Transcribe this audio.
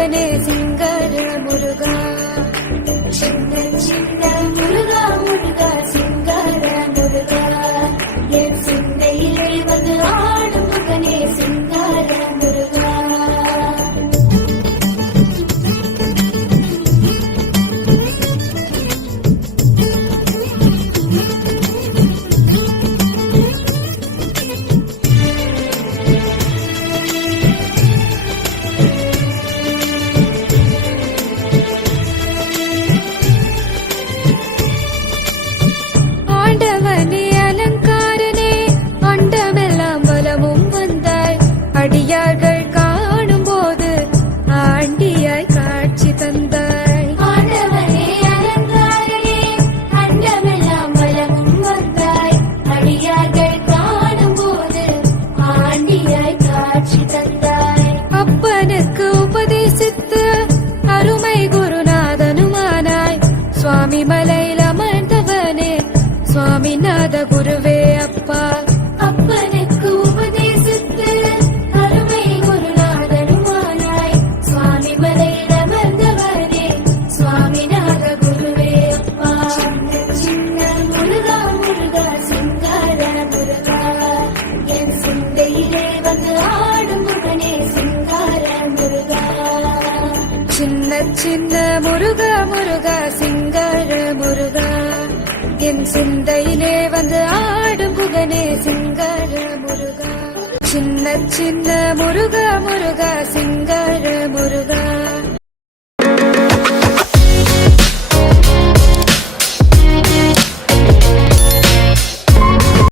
முகனே சிங்கார முருகா. சின்ன சின்ன முருகா முருகா சிங்கார முருகா, என் சிந்தையிலே வந்து ஆடும் முகனே சிங்கார முருகா. அடியார்கள் காணும் போது ஆண்டியாய் காட்சி தந்தாய். ஆண்டவனே அலங்காரனே அண்டமெல்லாம் வலமும் வந்தாய். அடியார்கள் காணும் போது ஆண்டியாய் காட்சி தந்தாய். அப்பனுக்கு உபதேசித்து அருமை குருநாதனுமானாய். சுவாமி மலையில் அமர்ந்தவனே சுவாமிநாத குருவே அப்பா. அப்பனுக்கு உபதேசித்து அருமை குருநாதனுமானாய். சுவாமி மலையில் அமர்ந்தவனே சுவாமிநாத குருவே அப்பா. சின்ன முருகா முருகா சிங்கார முருகா, என் சிந்தையிலே வந்து ஆடும் முகனே சிங்கார முருகா. சின்ன சின்ன முருகா முருகா சிங்கார முருகா, என் சிந்தையிலே வந்து ஆடும் புகனே சிங்கார முருகா. சின்ன சின்ன முருகா முருகா சிங்கார